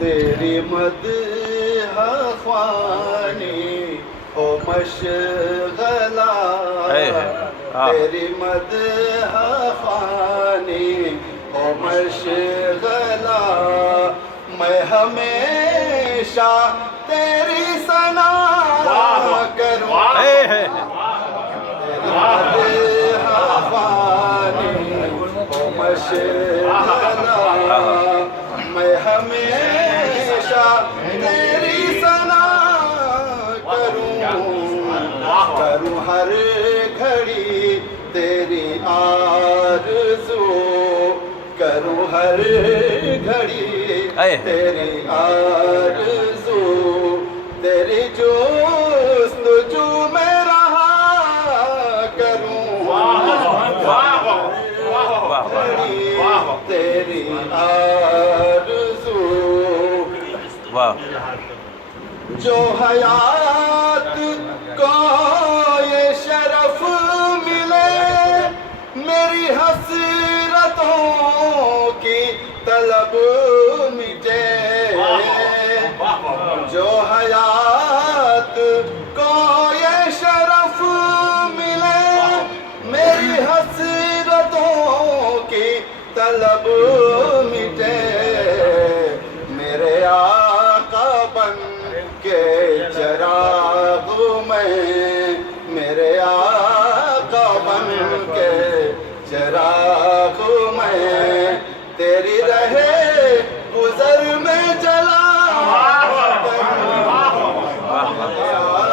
تیری مدح خوانی ہو مشغلہ، تیری مدح خوانی ہو مشغلہ، میں ہمیشہ تیری ثنا کروں، تیری مدح خوانی ہو مشغلہ، میں ہمیشہ تیری ثنا کروں ہر گھڑی تیری آرزو، کروں ہر گھڑی تیری آرزو، تیری جستجو میں رہا کروں تیری آرزو، جو حیات کو یہ شرف ملے میری حسرتوں کی طلب مٹے، جو حیات کو یہ شرف ملے میری حسرتوں کی طلب مٹے، میرے آقا بن کے چراغ میں، میرے آقا بن کے چراغ میں، تیری رہے گزر میں جلا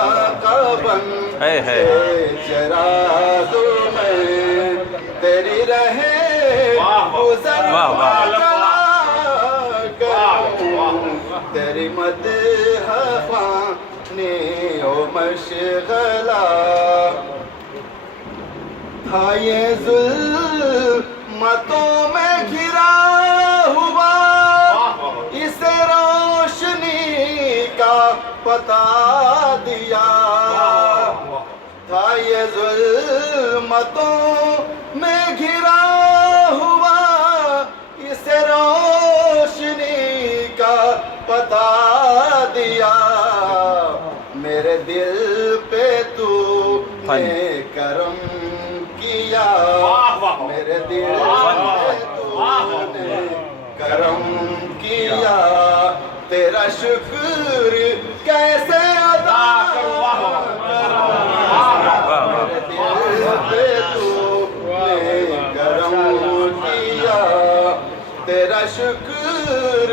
آقا بن کے چراغ میں، تیری رہے گزر میں جلا کروں، تیری مدح خوانی ہو مشغلہ، تھا یہ ظلمتوں میں گھرا ہوا اسے روشنی کا پتہ دیا، تھا یہ ظلمتوں میں گھرا ہوا اسے روشنی کا پتہ دیا، میرے دل پہ تو نے کرم کیا، میرے دل پہ تو نے کرم کیا، تیرا شکر کیسے ادا کروں، میرے دل پہ تو نے کرم کیا، تیرا شکر